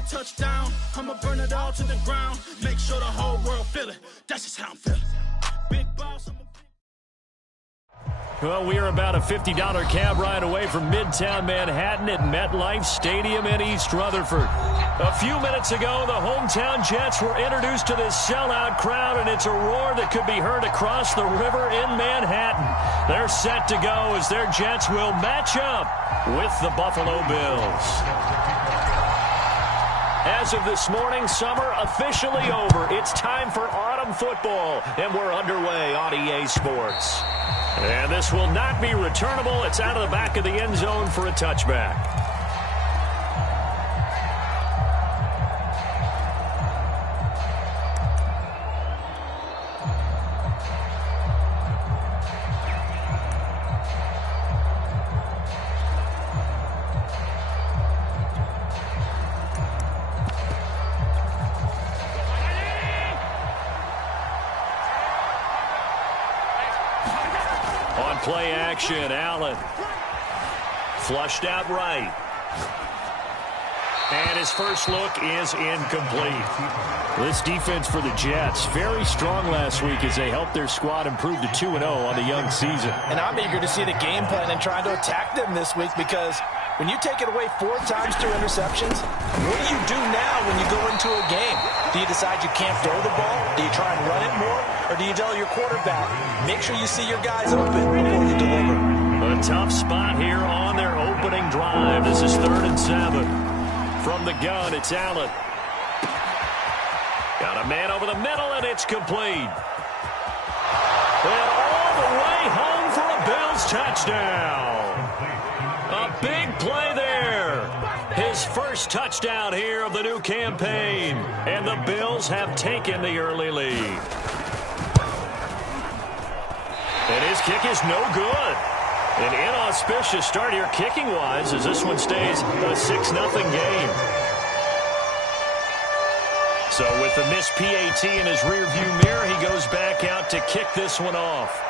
I touch down, I'ma burn it all to the ground. Make sure the whole world feel it. That's just how I'm feeling. Big boss, Well, we are about a $50 cab ride away from Midtown Manhattan at MetLife Stadium in East Rutherford. A few minutes ago, the hometown Jets were introduced to this sellout crowd, and it's a roar that could be heard across the river in Manhattan. They're set to go as their Jets will match up with the Buffalo Bills. As of this morning, summer officially over. It's time for autumn football, and we're underway on EA Sports. And this will not be returnable. It's out of the back of the end zone for a touchback. Play action, Allen. Flushed out right. And his first look is incomplete. This defense for the Jets, very strong last week as they helped their squad improve to 2-0 on the young season. And I'm eager to see the game plan and trying to attack them this week, because when you take it away 4 times through interceptions, what do you do now when you go into a game? Do you decide you can't throw the ball? Do you try and run it more? Or do you tell your quarterback, make sure you see your guys open before you deliver? A tough spot here on their opening drive. This is 3rd and 7. From the gun, it's Allen. Got a man over the middle, and it's complete. And all the way home for a Bills touchdown. A big play there. His first touchdown here of the new campaign. And the Bills have taken the early lead. And his kick is no good. An inauspicious start here kicking-wise as this one stays a 6-0 game. So with the missed PAT in his rearview mirror, he goes back out to kick this one off.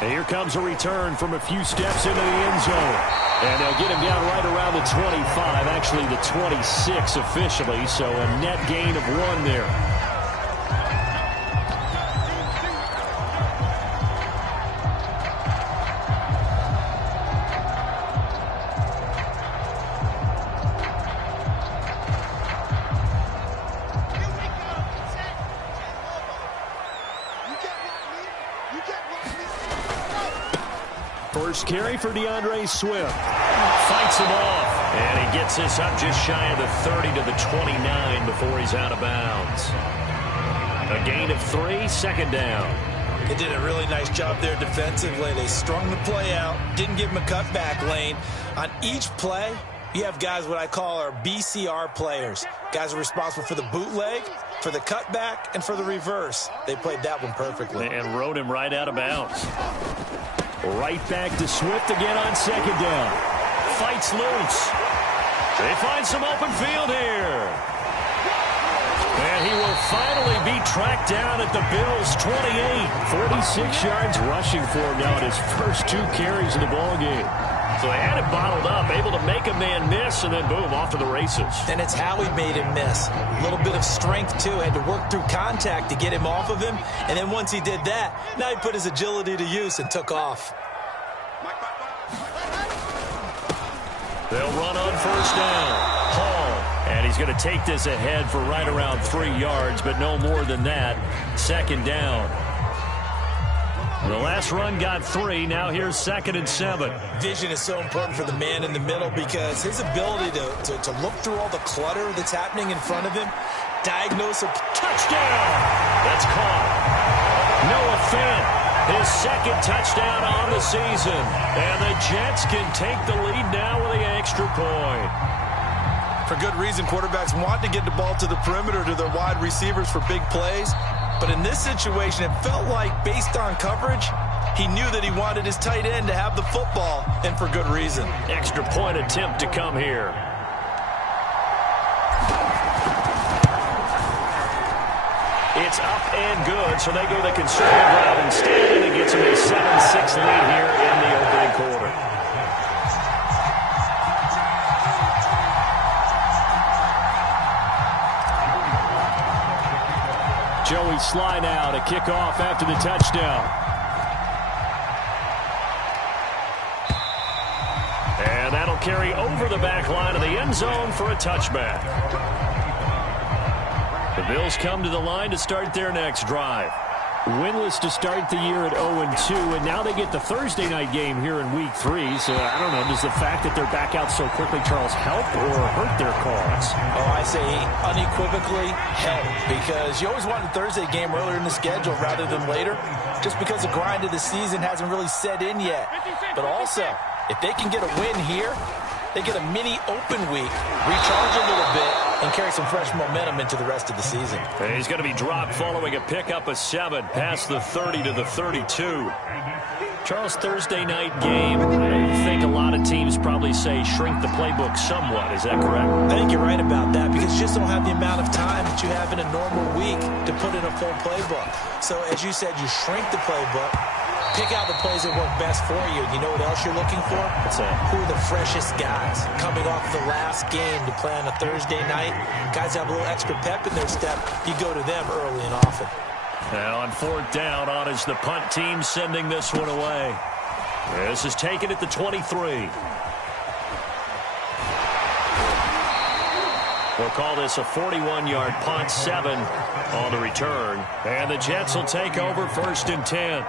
And here comes a return from a few steps into the end zone. And they'll get him down right around the 25, actually the 26 officially, so a net gain of 1 there. First carry for DeAndre Swift. Fights him off. And he gets this up just shy of the 30 to the 29 before he's out of bounds. A gain of 3, 2nd down. They did a really nice job there defensively. They strung the play out, didn't give him a cutback lane. On each play, you have guys what I call our BCR players. Guys are responsible for the bootleg, for the cutback, and for the reverse. They played that one perfectly. And rode him right out of bounds. Right back to Swift again on 2nd down. Fights loose. They find some open field here. And he will finally be tracked down at the Bills' 28. 46 yards rushing for him now in his first 2 carries in the ballgame. So they had it bottled up, able to make a man miss, and then boom, off to the races. And it's how he made him miss. A little bit of strength, too. Had to work through contact to get him off of him. And then once he did that, now he put his agility to use and took off. They'll run on 1st down. Hall. And he's going to take this ahead for right around 3 yards, but no more than that. 2nd down. The last run got 3. Now here's 2nd and 7. Vision is so important for the man in the middle because his ability to look through all the clutter that's happening in front of him, diagnose a touchdown. That's caught. Noah Fant. His 2nd touchdown on the season. And the Jets can take the lead now with the extra point. For good reason, quarterbacks want to get the ball to the perimeter to their wide receivers for big plays. But in this situation, it felt like, based on coverage, he knew that he wanted his tight end to have the football, and for good reason. Extra point attempt to come here. It's up and good, so they go the conservative route instead, and it gets them a 7-6 lead here in the opening quarter. Joey Sly now to kick off after the touchdown. And that'll carry over the back line of the end zone for a touchback. The Bills come to the line to start their next drive. Winless to start the year at 0-2, and now they get the Thursday night game here in Week 3. So, I don't know, does the fact that they're back out so quickly, Charles, help or hurt their cause? Oh, I say unequivocally help, because you always want a Thursday game earlier in the schedule rather than later, just because the grind of the season hasn't really set in yet. But also, if they can get a win here, they get a mini open week, recharge a little bit, and carry some fresh momentum into the rest of the season. And he's going to be dropped following a pickup of 7 past the 30 to the 32. Charles, Thursday night game, I think a lot of teams probably say shrink the playbook somewhat. Is that correct? I think you're right about that, because you just don't have the amount of time that you have in a normal week to put in a full playbook. So, as you said, you shrink the playbook, pick out the plays that work best for you. You know what else you're looking for? What's that? Who are the freshest guys coming off the last game to play on a Thursday night? Guys have a little extra pep in their step. You go to them early and often. Now on 4th down, on is the punt team sending this one away. This is taken at the 23. We'll call this a 41-yard punt, 7 on the return. And the Jets will take over 1st and 10.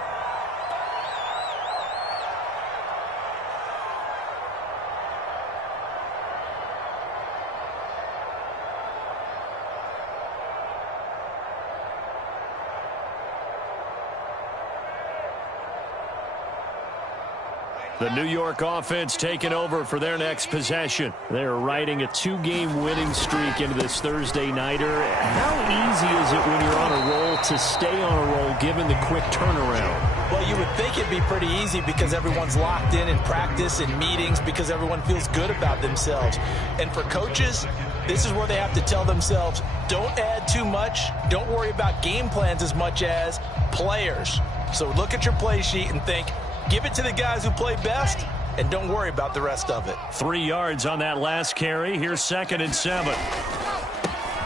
The New York offense taking over for their next possession. They're riding a 2-game winning streak into this Thursday nighter. How easy is it when you're on a roll to stay on a roll given the quick turnaround? Well, you would think it'd be pretty easy because everyone's locked in practice and meetings, because everyone feels good about themselves. And for coaches, this is where they have to tell themselves, don't add too much, don't worry about game plans as much as players. So look at your play sheet and think, give it to the guys who play best, and don't worry about the rest of it. 3 yards on that last carry. Here's 2nd and 7.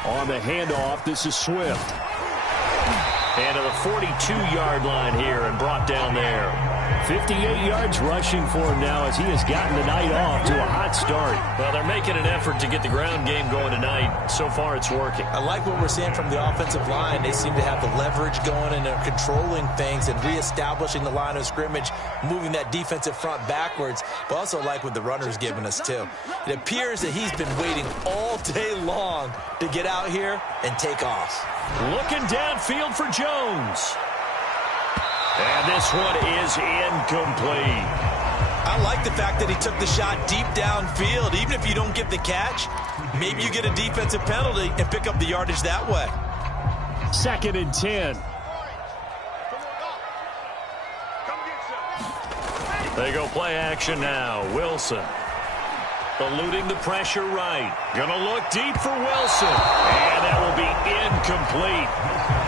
On the handoff, this is Swift. And to the 42-yard line here and brought down there. 58 yards rushing for him now as he has gotten the night off to a hot start. Well, they're making an effort to get the ground game going tonight. So far, it's working. I like what we're seeing from the offensive line. They seem to have the leverage going, and they're controlling things and reestablishing the line of scrimmage, moving that defensive front backwards. But also like what the runner's giving us, too. It appears that he's been waiting all day long to get out here and take off. Looking downfield for Jones. And this one is incomplete. I like the fact that he took the shot deep downfield. Even if you don't get the catch, maybe you get a defensive penalty and pick up the yardage that way. 2nd and 10. They go play action now. Wilson eluding the pressure right. Gonna look deep for Wilson. And that will be incomplete.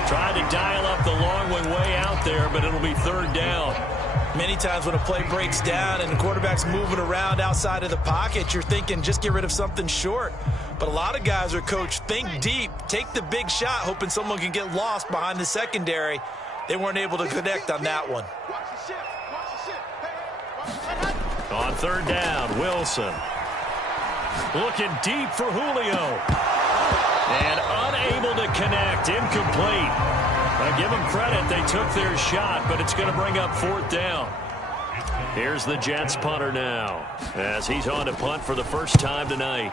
Trying to dial up the long one way out there, but it'll be 3rd down. Many times when a play breaks down and the quarterback's moving around outside of the pocket, you're thinking just get rid of something short. But a lot of guys are coached, think deep, take the big shot, hoping someone can get lost behind the secondary. They weren't able to connect on that one. On 3rd down, Wilson. Looking deep for Julio. And unable to connect, incomplete. I give them credit, they took their shot, but it's going to bring up 4th down. Here's the Jets punter now, as he's on to punt for the first time tonight.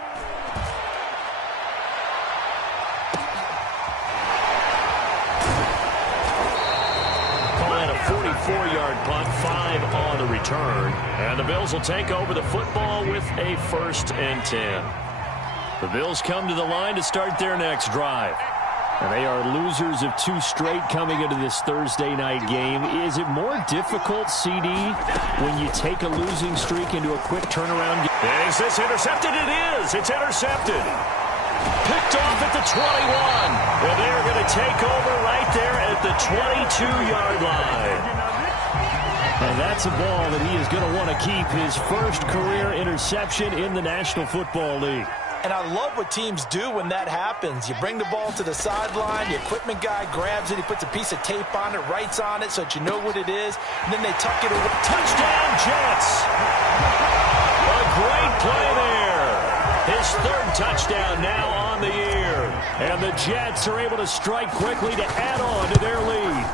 Call it a 44-yard punt, 5 on the return. And the Bills will take over the football with a 1st and 10. The Bills come to the line to start their next drive. And they are losers of 2 straight coming into this Thursday night game. Is it more difficult, CD, when you take a losing streak into a quick turnaround? Is this intercepted? It is. It's intercepted. Picked off at the 21. Well, they are going to take over right there at the 22-yard line. And that's a ball that he is going to want to keep, his first career interception in the National Football League. And I love what teams do when that happens. You bring the ball to the sideline, the equipment guy grabs it, he puts a piece of tape on it, writes on it so that you know what it is, and then they tuck it away. Touchdown, Jets! A great play there. His third touchdown now on the year. And the Jets are able to strike quickly to add on to their lead.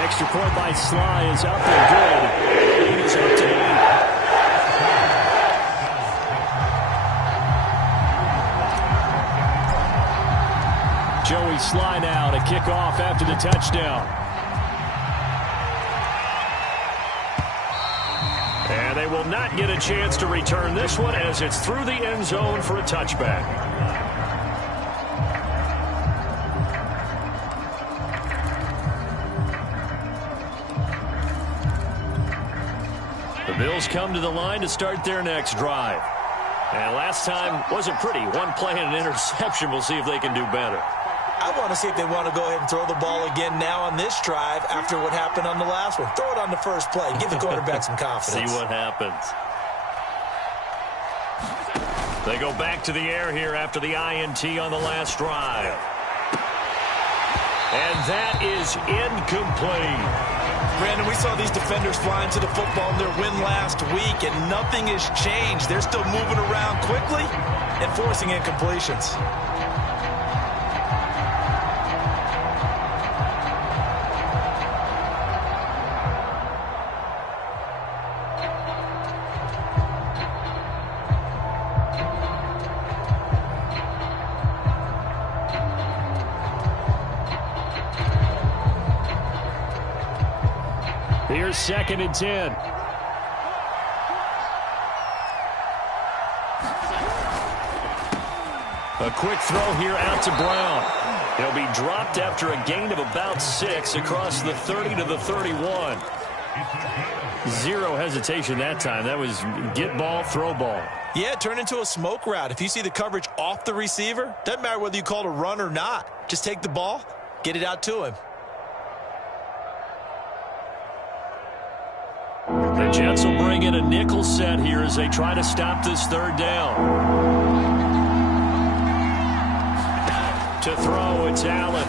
Extra point by Sly is up and good. Lead is up to 8. Joey Sly now to kick off after the touchdown. And they will not get a chance to return this one as it's through the end zone for a touchback. The Bills come to the line to start their next drive. And last time wasn't pretty. One play and an interception. We'll see if they can do better. I want to see if they want to go ahead and throw the ball again now on this drive after what happened on the last one. Throw it on the first play. Give the quarterback some confidence. See what happens. They go back to the air here after the INT on the last drive. And that is incomplete. Brandon, we saw these defenders flying to the football in their win last week, and nothing has changed. They're still moving around quickly and forcing incompletions. Here's 2nd and 10. A quick throw here out to Brown. He'll be dropped after a gain of about 6 across the 30 to the 31. Zero hesitation that time. That was get ball, throw ball. Yeah, it turned into a smoke route. If you see the coverage off the receiver, doesn't matter whether you call it a run or not. Just take the ball, get it out to him. The Jets will bring in a nickel set here as they try to stop this third down. To throw, it's Allen.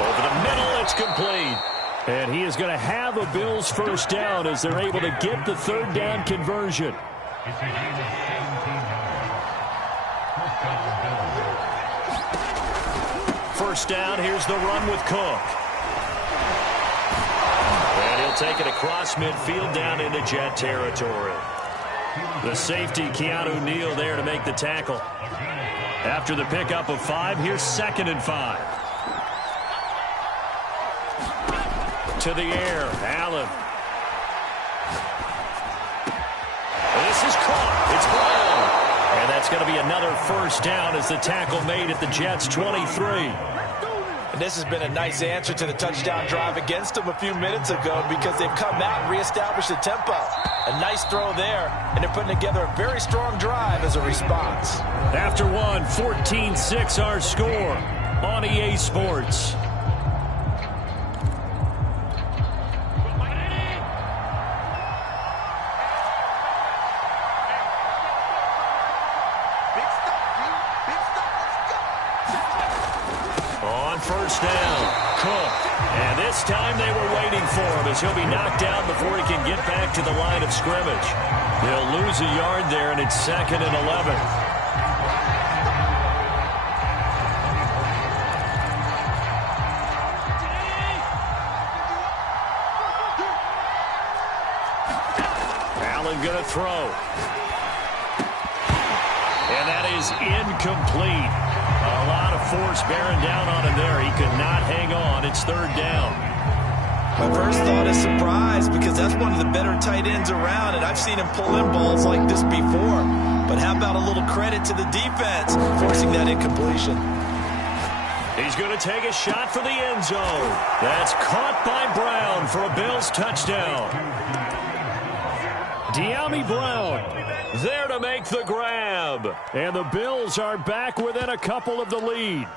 Over the middle, it's complete. And he is going to have a Bills first down as they're able to get the third down conversion. First down, here's the run with Cook. And he'll take it across midfield down into Jet territory. The safety, Keanu Neal, there to make the tackle. After the pickup of 5, here's 2nd and 5. To the air, Allen. This is caught. It's Brown. And that's going to be another first down as the tackle made at the Jets' 23. And this has been a nice answer to the touchdown drive against them a few minutes ago because they've come out and reestablished the tempo. A nice throw there, and they're putting together a very strong drive as a response. After one, 14-6 our score on EA Sports. First down, Cook. And this time they were waiting for him as he'll be knocked down before he can get back to the line of scrimmage. They'll lose a yard there, and it's 2nd and 11. Allen gonna throw. And that is incomplete. A lot of force bearing down on him there. He could not hang on. It's 3rd down. My first thought is surprise because that's one of the better tight ends around, and I've seen him pull in balls like this before. But how about a little credit to the defense forcing that incompletion? He's going to take a shot for the end zone. That's caught by Brown for a Bills touchdown. De'Ami Brown there to make the grab. And the Bills are back within a couple of the lead.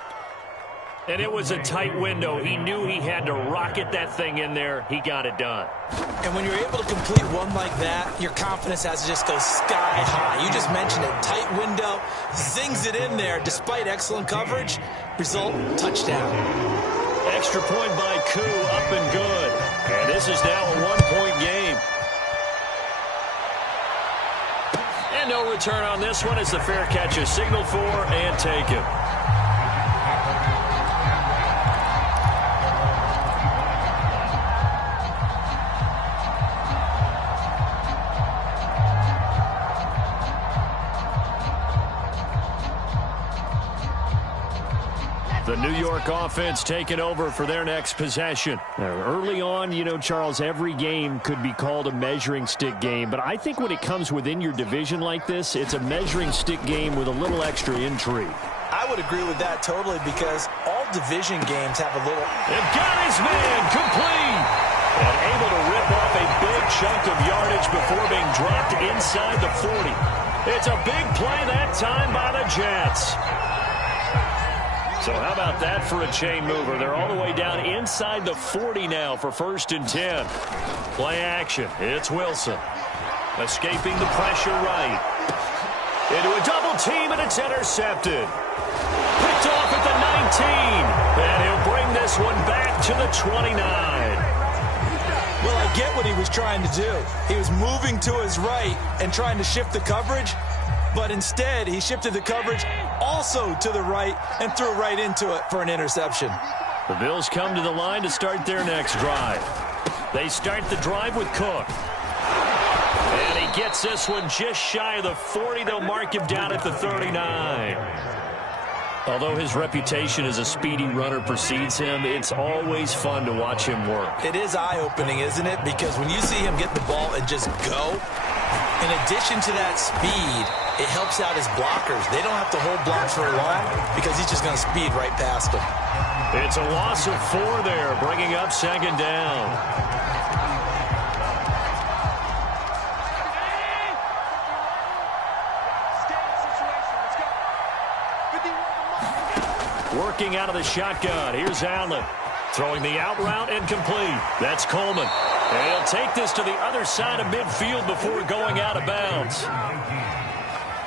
And it was a tight window. He knew he had to rocket that thing in there. He got it done. And when you're able to complete one like that, your confidence has to just go sky high. You just mentioned it. Tight window, zings it in there despite excellent coverage. Result, touchdown. Extra point by Koo, up and good. And this is now a one-point game. And no return on this one as the fair catch is signaled for and taken. The New York offense taking over for their next possession. Early on, you know, Charles, every game could be called a measuring stick game. But I think when it comes within your division like this, it's a measuring stick game with a little extra intrigue. I would agree with that totally because all division games have a little... And got his man complete. And able to rip off a big chunk of yardage before being dropped inside the 40. It's a big play that time by the Jets. So how about that for a chain mover? They're all the way down inside the 40 now for 1st and 10. Play action. It's Wilson. Escaping the pressure right. Into a double team, and it's intercepted. Picked off at the 19. And he'll bring this one back to the 29. Well, I get what he was trying to do. He was moving to his right and trying to shift the coverage. But instead, he shifted the coverage also to the right and threw right into it for an interception. The Bills come to the line to start their next drive. They start the drive with Cook. And he gets this one just shy of the 40. They'll mark him down at the 39. Although his reputation as a speedy runner precedes him, it's always fun to watch him work. It is eye-opening, isn't it? Because when you see him get the ball and just go, in addition to that speed, it helps out his blockers. They don't have to hold blocks for long because he's just going to speed right past them. It's a loss of 4 there, bringing up 2nd down. Working out of the shotgun. Here's Allen. Throwing the out route and complete. That's Coleman. And he'll take this to the other side of midfield before going out of bounds.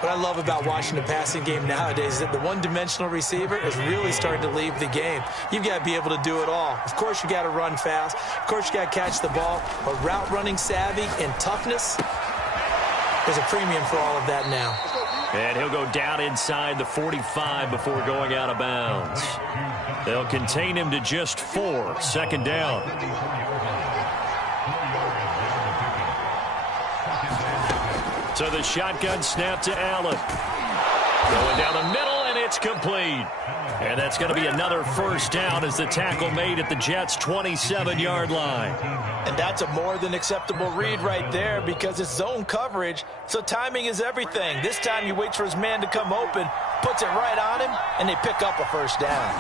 What I love about watching the passing game nowadays is that the one-dimensional receiver is really starting to leave the game. You've got to be able to do it all. Of course, you got to run fast. Of course, you got to catch the ball. But route running savvy and toughness, there's a premium for all of that now. And he'll go down inside the 45 before going out of bounds. They'll contain him to just 4. 2nd down. So the shotgun snap to Allen. Going down the middle, and it's complete. And that's going to be another 1st down as the tackle made at the Jets' 27-yard line. And that's a more than acceptable read right there because it's zone coverage, so timing is everything. This time you wait for his man to come open, puts it right on him, and they pick up a 1st down.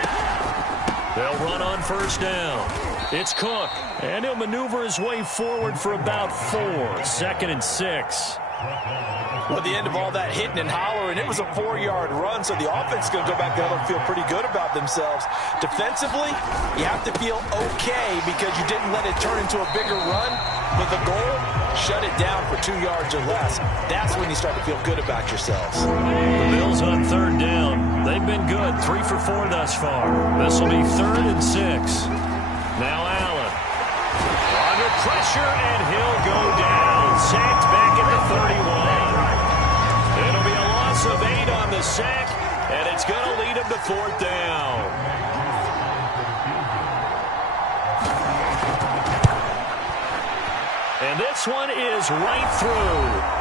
They'll run on 1st down. It's Cook, and he'll maneuver his way forward for about 4. 2nd and 6. Well, at the end of all that hitting and hollering, it was a 4-yard run, so the offense is going to go back down and feel pretty good about themselves. Defensively, you have to feel okay because you didn't let it turn into a bigger run. With the goal, shut it down for 2 yards or less. That's when you start to feel good about yourselves. The Bills on 3rd down. They've been good, 3 for 4 thus far. This will be 3rd and 6. Now Allen. Under pressure, and he'll go down. Sacked back at the 31. It'll be a loss of 8 on the sack, and it's going to lead him to 4th down. And this one is right through.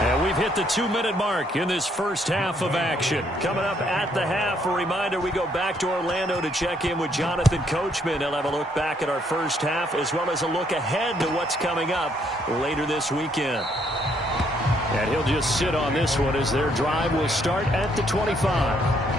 And we've hit the 2-minute mark in this first half of action. Coming up at the half, a reminder, we go back to Orlando to check in with Jonathan Coachman. He'll have a look back at our first half as well as a look ahead to what's coming up later this weekend. And he'll just sit on this one as their drive will start at the 25.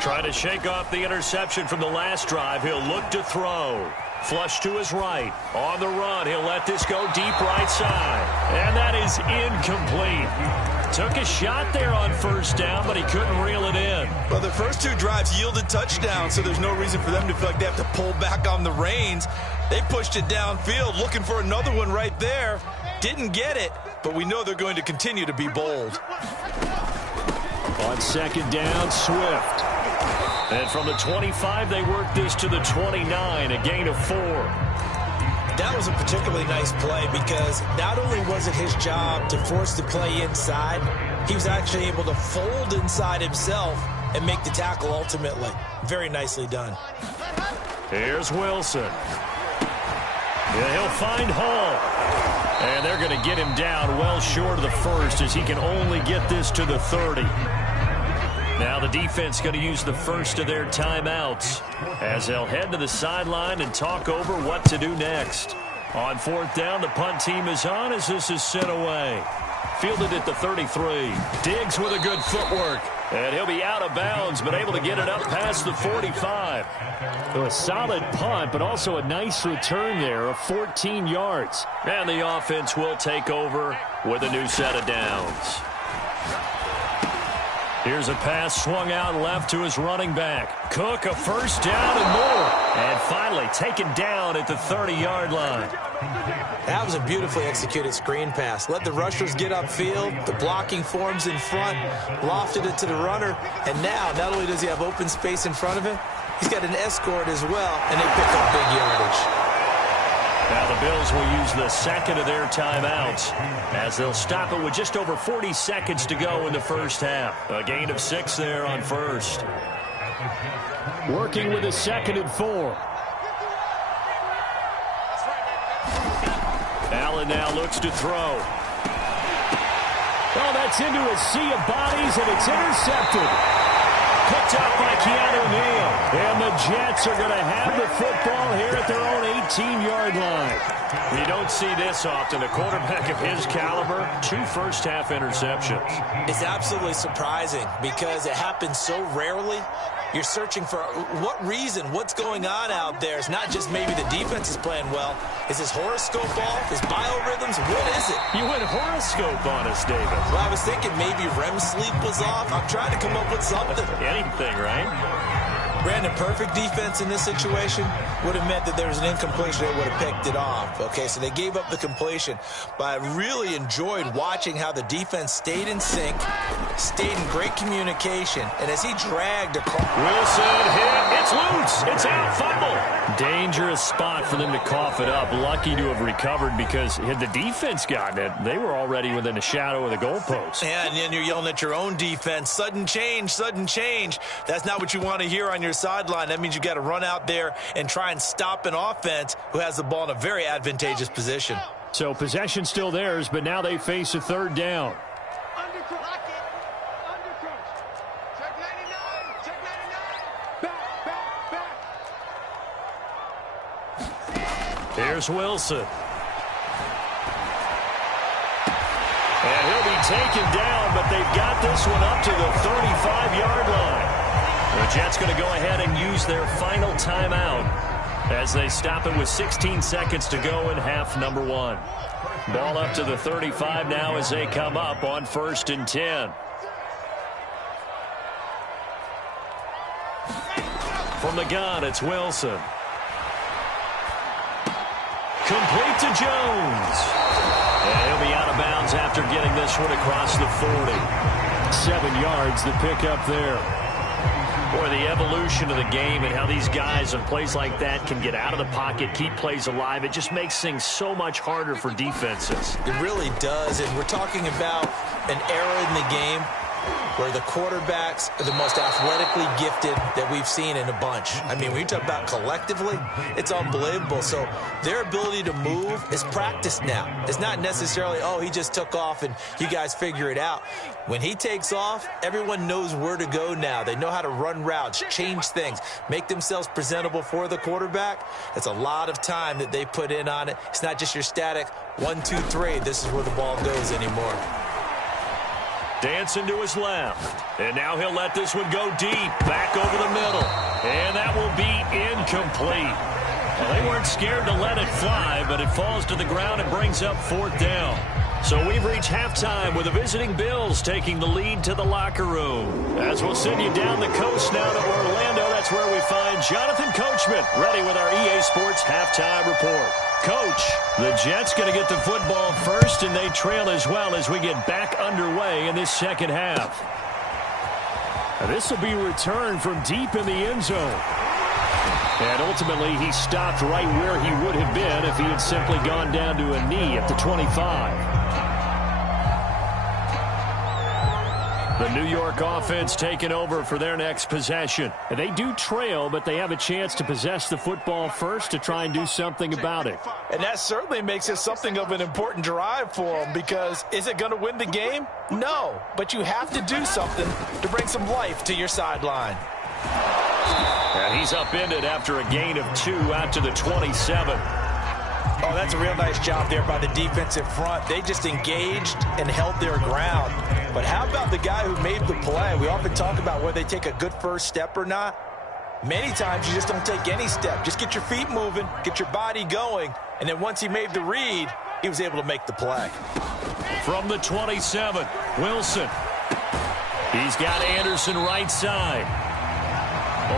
Trying to shake off the interception from the last drive. He'll look to throw. Flush to his right. On the run, he'll let this go deep right side. And that is incomplete. Took a shot there on first down, but he couldn't reel it in. Well, the first two drives yielded touchdowns, so there's no reason for them to feel like they have to pull back on the reins. They pushed it downfield, looking for another one right there. Didn't get it, but we know they're going to continue to be bold. On second down, Swift. And from the 25, they work this to the 29, a gain of 4. That was a particularly nice play because not only was it his job to force the play inside, he was actually able to fold inside himself and make the tackle ultimately. Very nicely done. Here's Wilson. Yeah, he'll find Hall. And they're going to get him down well short of the first as he can only get this to the 30. Now the defense going to use the first of their timeouts as they'll head to the sideline and talk over what to do next. On fourth down, the punt team is on as this is sent away. Fielded at the 33. Diggs with a good footwork. And he'll be out of bounds, but able to get it up past the 45. So a solid punt, but also a nice return there of 14 yards. And the offense will take over with a new set of downs. Here's a pass swung out left to his running back. Cook, a first down and more. And finally taken down at the 30-yard line. That was a beautifully executed screen pass. Let the rushers get upfield. The blocking forms in front. Lofted it to the runner. And now, not only does he have open space in front of him, he's got an escort as well. And they pick up big yardage. Now the Bills will use the second of their timeouts as they'll stop it with just over 40 seconds to go in the first half. A gain of 6 there on first. Working with a 2nd and 4. Allen now looks to throw. Oh, that's into a sea of bodies, and it's intercepted. Picked up by Keanu Neal. And the Jets are going to have the football here at their own 18-yard line. You don't see this often. A quarterback of his caliber, 2 first-half interceptions. It's absolutely surprising because it happens so rarely. You're searching for what reason, what's going on out there. It's not just maybe the defense is playing well. Is his horoscope off? His biorhythms? What is it? You went horoscope on us, David. Well, I was thinking maybe REM sleep was off. I'm trying to come up with something. Anything, right? Brandon, perfect defense in this situation would have meant that there was an incompletion. They would have picked it off. Okay, so they gave up the completion. But I really enjoyed watching how the defense stayed in sync, stayed in great communication, and as he dragged across. Wilson hit. It's loose. It's out. Fumble. Dangerous spot for them to cough it up. Lucky to have recovered because had the defense gotten it, they were already within a shadow of the goalpost. Yeah, and then you're yelling at your own defense. Sudden change, sudden change. That's not what you want to hear on your sideline. That means you got to run out there and try and stop an offense who has the ball in a very advantageous position. So possession still theirs, but now they face a 3rd down. Here's Wilson. And he'll be taken down, but they've got this one up to the 35-yard line. The Jets going to go ahead and use their final timeout as they stop it with 16 seconds to go in half number 1. Ball up to the 35 now as they come up on 1st and 10. From the gun, it's Wilson. Complete to Jones. And he'll be out of bounds after getting this one across the 40. 7 yards the pickup there. Boy, the evolution of the game and how these guys on plays like that can get out of the pocket, keep plays alive, it just makes things so much harder for defenses. It really does, and we're talking about an era in the game where the quarterbacks are the most athletically gifted that we've seen in a bunch. I mean, when you talk about collectively, it's unbelievable. So their ability to move is practiced now. It's not necessarily, oh, he just took off and you guys figure it out. When he takes off, everyone knows where to go now. They know how to run routes, change things, make themselves presentable for the quarterback. It's a lot of time that they put in on it. It's not just your static 1, 2, 3. This is where the ball goes anymore. Dancing to his left. And now he'll let this one go deep. Back over the middle. And that will be incomplete. Well, they weren't scared to let it fly, but it falls to the ground and brings up 4th down. So we've reached halftime with the visiting Bills taking the lead to the locker room. As we'll send you down the coast now to Orlando, that's where we find Jonathan Coachman ready with our EA Sports halftime report. Coach, the Jets going to get the football first, and they trail as well as we get back underway in this second half. This will be returned from deep in the end zone. And ultimately, he stopped right where he would have been if he had simply gone down to a knee at the 25. The New York offense taking over for their next possession. They do trail, but they have a chance to possess the football first to try and do something about it. And that certainly makes it something of an important drive for them, because is it going to win the game? No, but you have to do something to bring some life to your sideline. And he's upended after a gain of 2 out to the 27. Oh, that's a real nice job there by the defensive front. They just engaged and held their ground. But how about the guy who made the play? We often talk about whether they take a good first step or not. Many times you just don't take any step. Just get your feet moving, get your body going, and then once he made the read, he was able to make the play. From the 27, Wilson. He's got Anderson right side.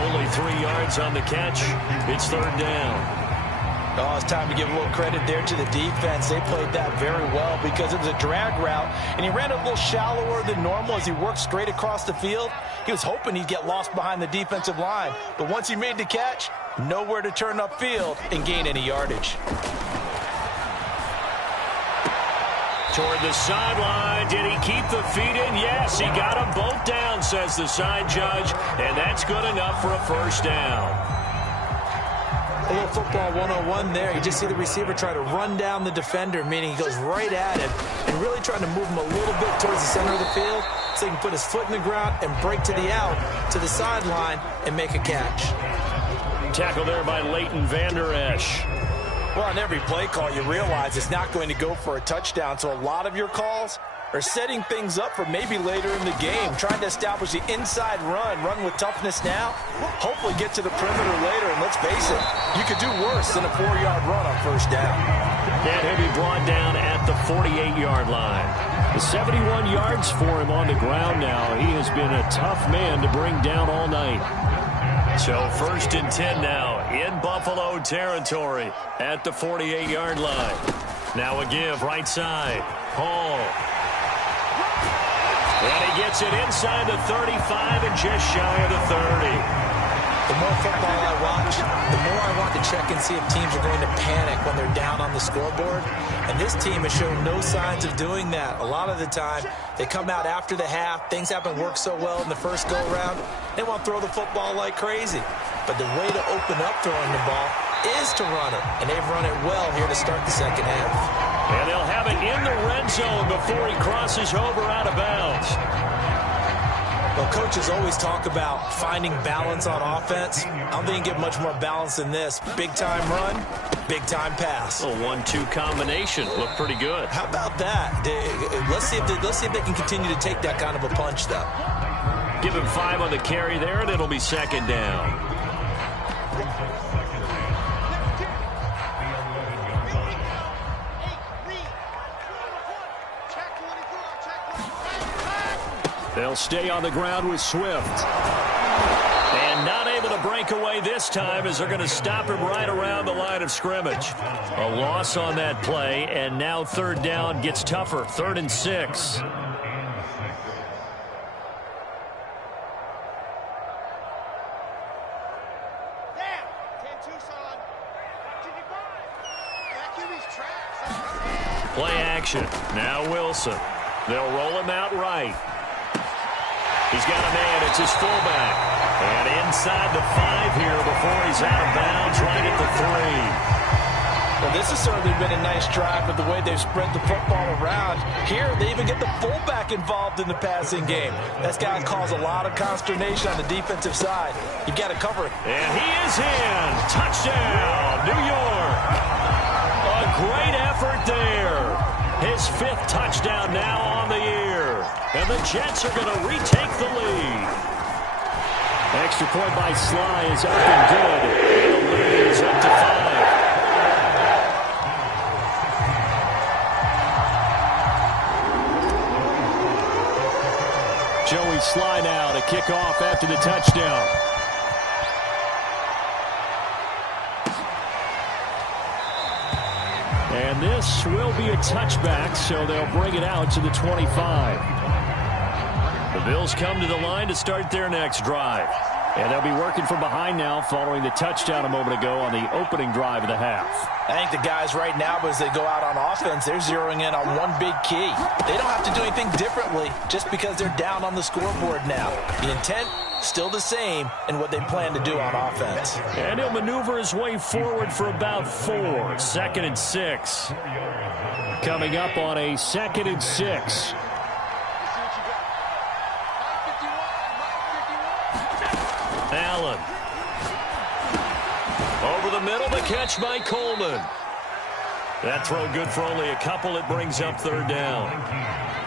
Only 3 yards on the catch. It's 3rd down. Oh, it's time to give a little credit there to the defense. They played that very well because it was a drag route, and he ran a little shallower than normal as he worked straight across the field. He was hoping he'd get lost behind the defensive line, but once he made the catch, nowhere to turn upfield and gain any yardage. Toward the sideline, did he keep the feet in? Yes, he got them both down, says the side judge, and that's good enough for a 1st down. A little football 101 there. You just see the receiver try to run down the defender, meaning he goes right at him and really trying to move him a little bit towards the center of the field so he can put his foot in the ground and break to the out, to the sideline, and make a catch. Tackle there by Leighton Vander Esch. Well, on every play call, you realize it's not going to go for a touchdown, so a lot of your calls are setting things up for maybe later in the game, trying to establish the inside run with toughness now, hopefully get to the perimeter later, and let's face it, you could do worse than a 4-yard run on 1st down. And he'll be brought down at the 48-yard line. The 71 yards for him on the ground now. He has been a tough man to bring down all night. So 1st and 10 now in Buffalo territory at the 48-yard line. Now a give right side. Hall. And he gets it inside the 35 and just shy of the 30. The more football I watch, the more I want to check and see if teams are going to panic when they're down on the scoreboard. And this team has shown no signs of doing that. A lot of the time, they come out after the half. Things haven't worked so well in the first go-around. They want to throw the football like crazy. But the way to open up throwing the ball is to run it. And they've run it well here to start the second half. And they'll have it in the red zone before he crosses over out of bounds. Well, coaches always talk about finding balance on offense. I don't think you get much more balance than this. Big-time run, big-time pass. A 1-2 combination. Looked pretty good. How about that? Let's see if they can continue to take that kind of a punch, though. Give him 5 on the carry there, and it'll be 2nd down. They'll stay on the ground with Swift. And not able to break away this time as they're going to stop him right around the line of scrimmage. A loss on that play, and now 3rd down gets tougher. 3rd and 6. Play action. Now Wilson. They'll roll him out right. He's got a man. It's his fullback. And inside the 5 here before he's out of bounds right at the 3. Well, this has certainly been a nice drive with the way they've spread the football around. Here, they even get the fullback involved in the passing game. That's got to cause a lot of consternation on the defensive side. You've got to cover it. And he is in. Touchdown, New York. A great effort there. His 5th touchdown now on the year. And the Jets are going to retake the lead. Extra point by Sly is up and good. The lead is up to 5. Sly now to kick off after the touchdown. And this will be a touchback, so they'll bring it out to the 25. The Bills come to the line to start their next drive. And they'll be working from behind now following the touchdown a moment ago on the opening drive of the half. I think the guys right now, as they go out on offense, they're zeroing in on one big key. They don't have to do anything differently just because they're down on the scoreboard now. The intent, still the same in what they plan to do on offense. And he'll maneuver his way forward for about 4. 2nd and 6. Coming up on a 2nd and 6. Allen. Over the middle, the catch by Coleman. That throw good for only a couple. It brings up 3rd down.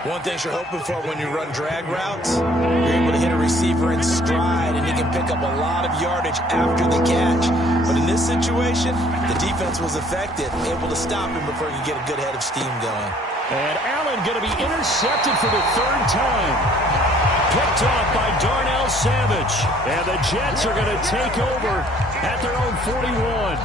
One thing you're hoping for when you run drag routes, you're able to hit a receiver in stride, and he can pick up a lot of yardage after the catch. But in this situation, the defense was effective, able to stop him before he could get a good head of steam going. And Allen going to be intercepted for the 3rd time. Picked off by Darnell Savage. And the Jets are going to take over at their own 41.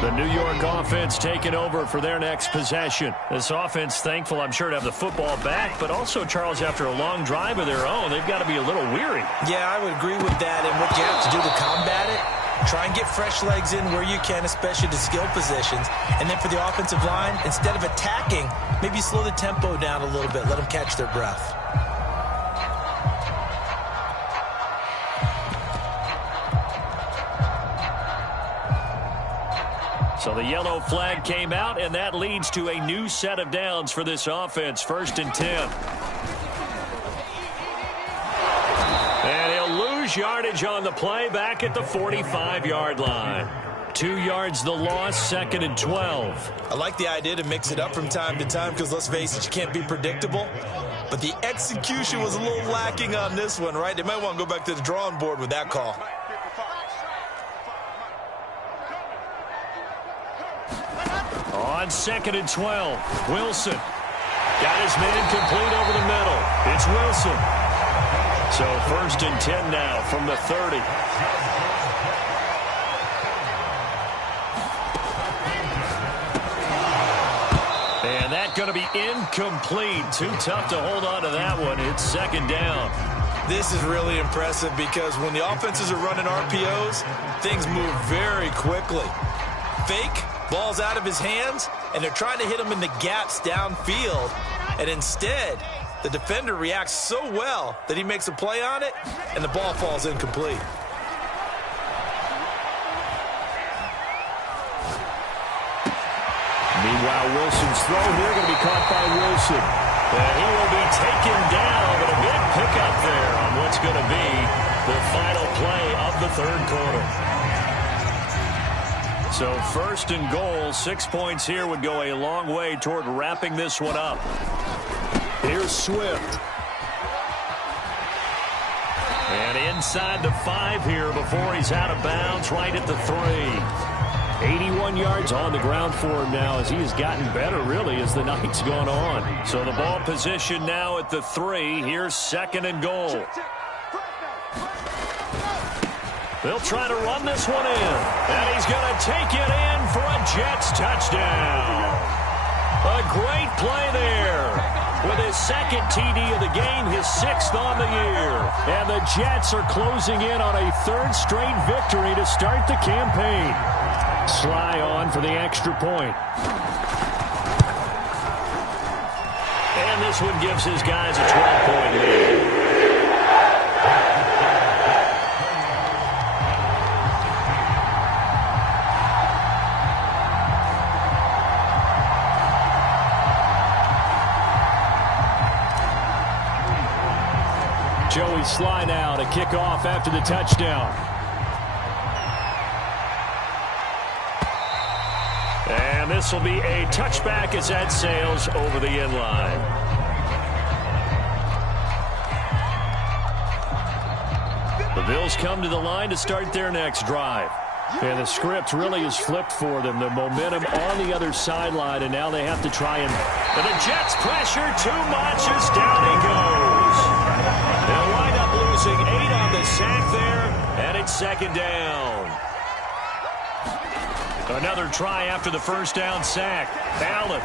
The New York offense taking over for their next possession. This offense, thankful, I'm sure, to have the football back, but also, Charles, after a long drive of their own, they've got to be a little weary. Yeah, I would agree with that, and what you have to do to combat it, try and get fresh legs in where you can, especially to skill positions. And then for the offensive line, instead of attacking, maybe slow the tempo down a little bit, let them catch their breath. So the yellow flag came out, and that leads to a new set of downs for this offense. 1st and 10. And he'll lose yardage on the play back at the 45-yard line. 2 yards the loss, 2nd and 12. I like the idea to mix it up from time to time because, let's face it, you can't be predictable. But the execution was a little lacking on this one, right? They might want to go back to the drawing board with that call. On 2nd and 12, Wilson got his man complete over the middle. It's Wilson. So 1st and 10 now from the 30. And that's going to be incomplete. Too tough to hold on to that one. It's 2nd down. This is really impressive because when the offenses are running RPOs, things move very quickly. Fake. Ball's out of his hands, and they're trying to hit him in the gaps downfield. And instead, the defender reacts so well that he makes a play on it, and the ball falls incomplete. Meanwhile, Wilson's throw here going to be caught by Wilson. And he will be taken down, but a big pickup there on what's going to be the final play of the 3rd quarter. So 1st and goal, 6 points here would go a long way toward wrapping this one up. Here's Swift. And inside the 5 here before he's out of bounds, right at the 3. 81 yards on the ground for him now as he has gotten better, really, as the night's gone on. So the ball position now at the 3. Here's 2nd and goal. They'll try to run this one in. And he's going to take it in for a Jets touchdown. A great play there. With his 2nd TD of the game, his 6th on the year. And the Jets are closing in on a 3rd straight victory to start the campaign. Sly on for the extra point. And this one gives his guys a 12-point lead. Joey Sly now to kick off after the touchdown. And this will be a touchback as that sails over the end line. The Bills come to the line to start their next drive. And the script really is flipped for them. The momentum on the other sideline, and now they have to try and the Jets pressure too much as down he goes. They'll wind up losing 8 on the sack there, and it's second down. Another try after the first down sack. Allen.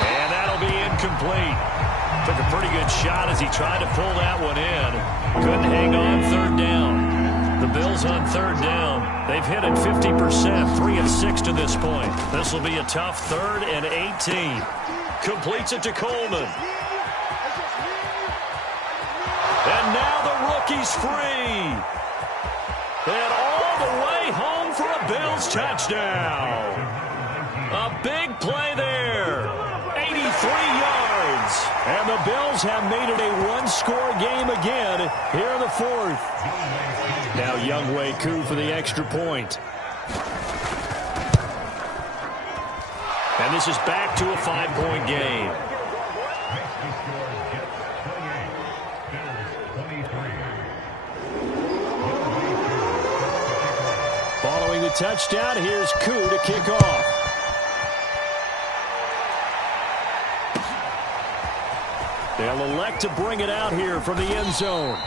And that'll be incomplete. Took a pretty good shot as he tried to pull that one in. Couldn't hang on third down. The Bills on third down. They've hit it 50%, 3 of 6 to this point. This will be a tough 3rd and 18. Completes it to Coleman. And now the rookie's free. And all the way home for a Bills touchdown. A big play there. 83 yards. And the Bills have made it a one-score game again here in the 4th. Now Young Wei Koo for the extra point. And this is back to a 5-point game. Following the touchdown, here's Koo to kick off. They'll elect to bring it out here from the end zone.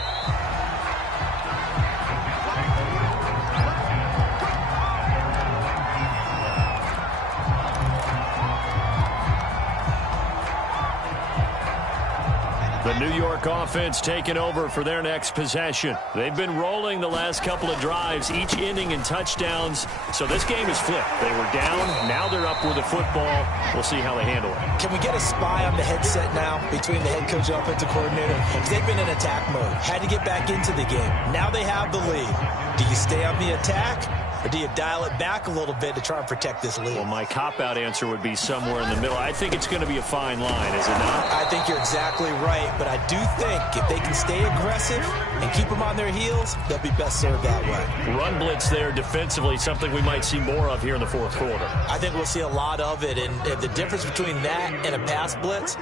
The New York offense taking over for their next possession. They've been rolling the last couple of drives, each ending in touchdowns. So this game is flipped. They were down. Now they're up with the football. We'll see how they handle it. Can we get a spy on the headset now between the head coach and offensive coordinator? Because they've been in attack mode. Had to get back into the game. Now they have the lead. Do you stay on the attack? Or do you dial it back a little bit to try and protect this lead? Well, my cop-out answer would be somewhere in the middle. I think it's going to be a fine line, is it not? I think you're exactly right, but I do think if they can stay aggressive and keep them on their heels, they'll be best served that way. Run blitz there defensively, something we might see more of here in the 4th quarter. I think we'll see a lot of it, and the difference between that and a pass blitz,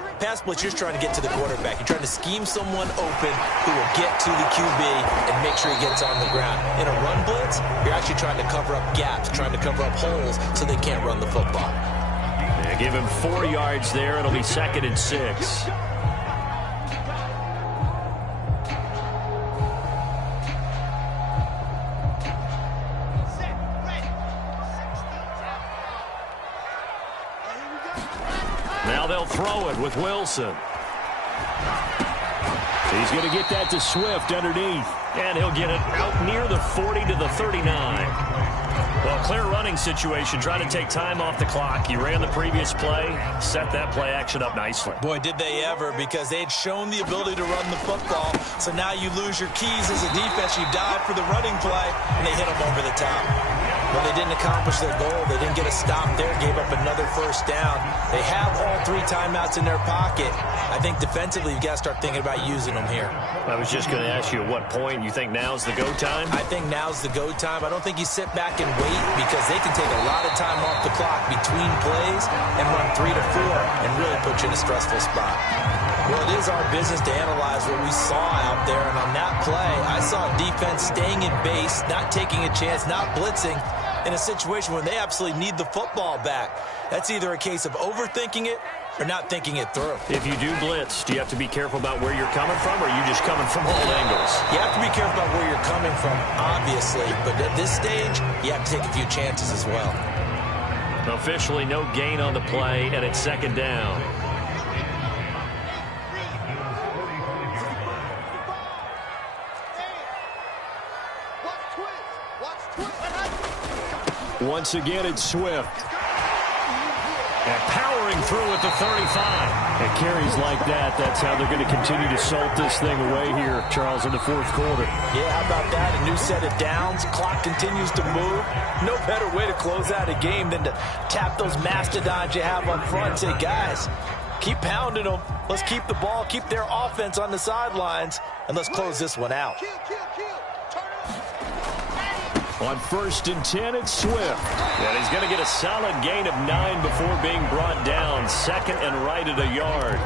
you're just trying to get to the quarterback. You're trying to scheme someone open who will get to the QB and make sure he gets on the ground. In a run blitz, you're actually trying to cover up gaps, trying to cover up holes so they can't run the football. Yeah, give him 4 yards there. It'll be 2nd and 6. Now they'll throw it with Wilson. He's going to get that to Swift underneath. And he'll get it out near the 40 to the 39. Well, clear running situation, trying to take time off the clock. He ran the previous play, set that play action up nicely. Boy, did they ever, because they had shown the ability to run the football. So now you lose your keys as a defense. You dive for the running play, and they hit them over the top. Well, they didn't accomplish their goal. They didn't get a stop there, gave up another first down. They have all 3 timeouts in their pocket. I think defensively, you've got to start thinking about using them here. I was just going to ask you at what point you think now's the go time? I think now's the go time. I don't think you sit back and wait, because they can take a lot of time off the clock between plays and run 3 to 4 and really put you in a stressful spot. Well, it is our business to analyze what we saw out there, and on that play, I saw defense staying in base, not taking a chance, not blitzing, in a situation where they absolutely need the football back. That's either a case of overthinking it or not thinking it through. If you do blitz, do you have to be careful about where you're coming from, or are you just coming from all angles? You have to be careful about where you're coming from, obviously, but at this stage, you have to take a few chances as well. Officially no gain on the play, and it's 2nd down. Once again, it's Swift. And powering through at the 35. And carries like that, that's how they're going to continue to salt this thing away here, Charles, in the 4th quarter. Yeah, how about that? A new set of downs. Clock continues to move. No better way to close out a game than to tap those mastodons you have up front and say, guys, keep pounding them. Let's keep the ball, keep their offense on the sidelines, and let's close this one out. On 1st and 10, it's Swift. And he's going to get a solid gain of 9 before being brought down. 2nd and right at a yard.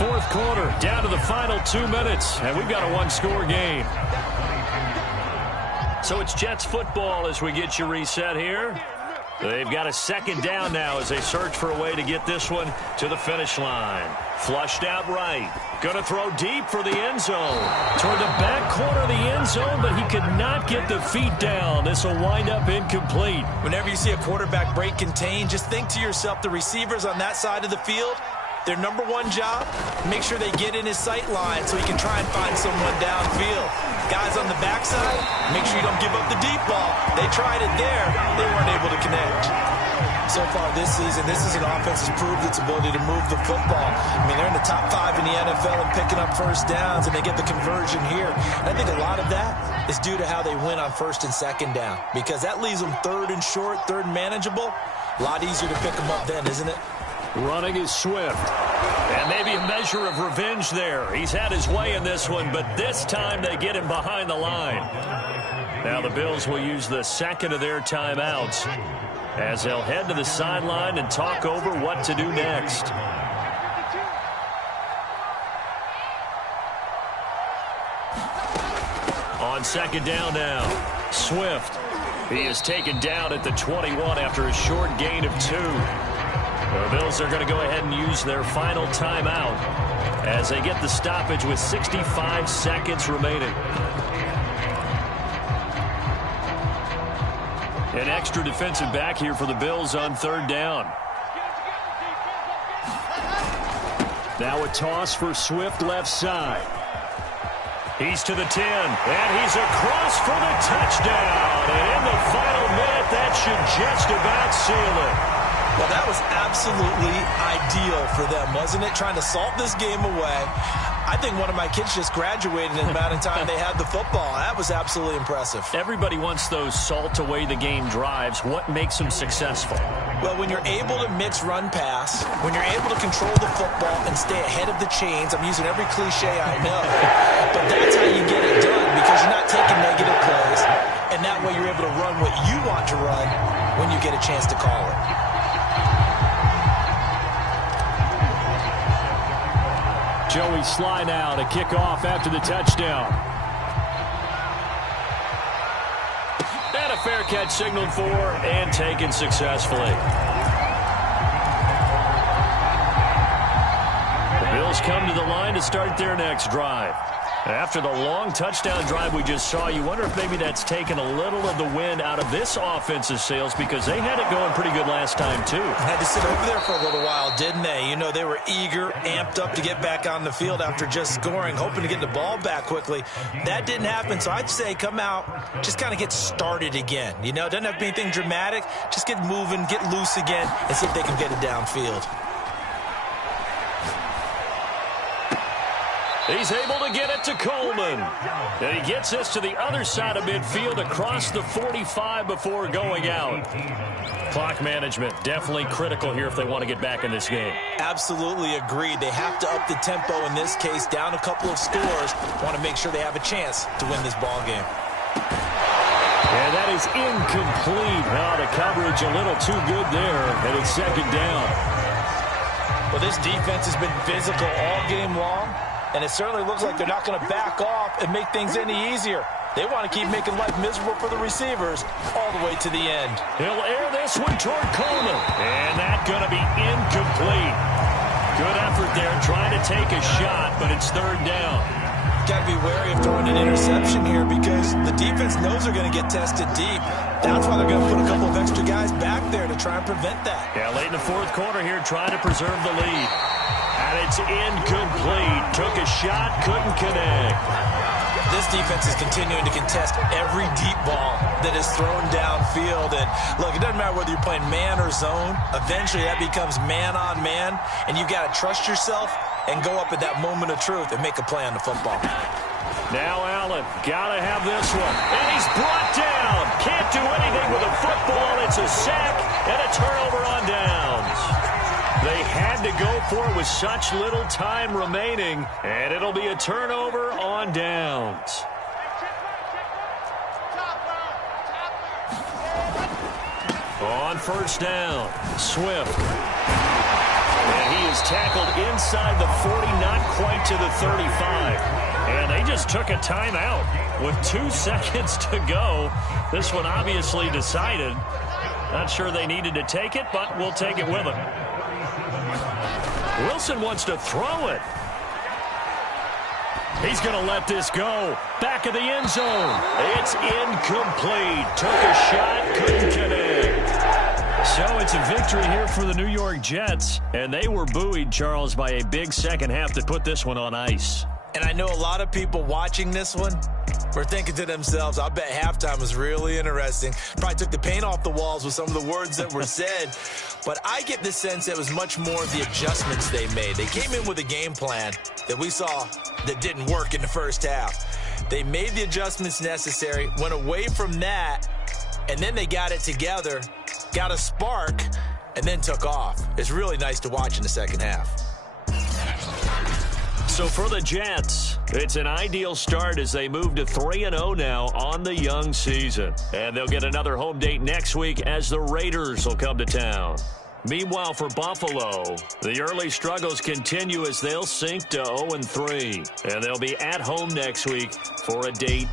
4th quarter, down to the final 2 minutes, and we've got a one-score game. So it's Jets football as we get you reset here. They've got a second down now as they search for a way to get this one to the finish line. Flushed out right. Going to throw deep for the end zone. Toward the back corner of the end zone, but he could not get the feet down. This will wind up incomplete. Whenever you see a quarterback break contain, just think to yourself, the receivers on that side of the field, their number one job, make sure they get in his sight line so he can try and find someone downfield. Guys on the backside, make sure you don't give up the deep ball. They tried it there. They weren't able to connect. So far this season, this is an offense that's proved its ability to move the football. I mean, they're in the top 5 in the NFL in picking up first downs, and they get the conversion here. And I think a lot of that is due to how they win on first and second down, because that leaves them third and short, third and manageable. A lot easier to pick them up then, isn't it? Running is Swift. And maybe a measure of revenge there. He's had his way in this one, but this time they get him behind the line. Now the Bills will use the second of their timeouts as they'll head to the sideline and talk over what to do next. On second down now, Swift. He is taken down at the 21 after a short gain of 2. The Bills are going to go ahead and use their final timeout as they get the stoppage with 65 seconds remaining. An extra defensive back here for the Bills on third down. Now a toss for Swift left side. He's to the 10, and he's across for the touchdown. And in the final minute, that should just about seal it. Well, that was absolutely ideal for them, wasn't it? Trying to salt this game away. I think one of my kids just graduated in the amount of time they had the football. That was absolutely impressive. Everybody wants those salt-away-the-game drives. What makes them successful? Well, when you're able to mix run-pass, when you're able to control the football and stay ahead of the chains, I'm using every cliche I know, but that's how you get it done because you're not taking negative plays, and that way you're able to run what you want to run when you get a chance to call it. Joey Sly now to kick off after the touchdown. And a fair catch signaled for and taken successfully. The Bills come to the line to start their next drive. After the long touchdown drive we just saw, you wonder if maybe that's taken a little of the wind out of this offense's sails because they had it going pretty good last time, too. Had to sit over there for a little while, didn't they? You know, they were eager, amped up to get back on the field after just scoring, hoping to get the ball back quickly. That didn't happen, so I'd say come out, just kind of get started again. You know, it doesn't have to be anything dramatic. Just get moving, get loose again, and see if they can get it downfield. He's able to get it to Coleman. And he gets this to the other side of midfield across the 45 before going out. Clock management definitely critical here if they want to get back in this game. Absolutely agreed. They have to up the tempo in this case, down a couple of scores. Want to make sure they have a chance to win this ball game. And that is incomplete. Now the coverage a little too good there, and it's second down. Well, this defense has been physical all game long. And it certainly looks like they're not going to back off and make things any easier. They want to keep making life miserable for the receivers all the way to the end. He'll air this one toward Coleman. And that's going to be incomplete. Good effort there trying to take a shot, but it's third down. Got to be wary of throwing an interception here because the defense knows they're going to get tested deep. That's why they're going to put a couple of extra guys back there to try and prevent that. Yeah, late in the fourth quarter here trying to preserve the lead. And it's incomplete. Took a shot, couldn't connect. This defense is continuing to contest every deep ball that is thrown downfield. And look, it doesn't matter whether you're playing man or zone. Eventually that becomes man on man. And you've got to trust yourself and go up at that moment of truth and make a play on the football. Now Allen, got to have this one. And he's brought down. Can't do anything with a football. It's a sack and a turnover on downs. They had to go for it with such little time remaining, and it'll be a turnover on downs. On first down, Swift. And he is tackled inside the 40, not quite to the 35. And they just took a timeout with 2 seconds to go. This one obviously decided. Not sure they needed to take it, but we'll take it with them. Wilson wants to throw it. He's going to let this go. Back of the end zone. It's incomplete. Took a shot, couldn't connect. So it's a victory here for the New York Jets. And they were buoyed, Charles, by a big second half to put this one on ice. And I know a lot of people watching this one were thinking to themselves, I bet halftime was really interesting. Probably took the paint off the walls with some of the words that were said. But I get the sense that it was much more of the adjustments they made. They came in with a game plan that we saw that didn't work in the first half. They made the adjustments necessary, went away from that, and then they got it together, got a spark, and then took off. It's really nice to watch in the second half. So for the Jets, it's an ideal start as they move to 3-0 now on the young season. And they'll get another home date next week as the Raiders will come to town. Meanwhile, for Buffalo, the early struggles continue as they'll sink to 0-3. And they'll be at home next week for a date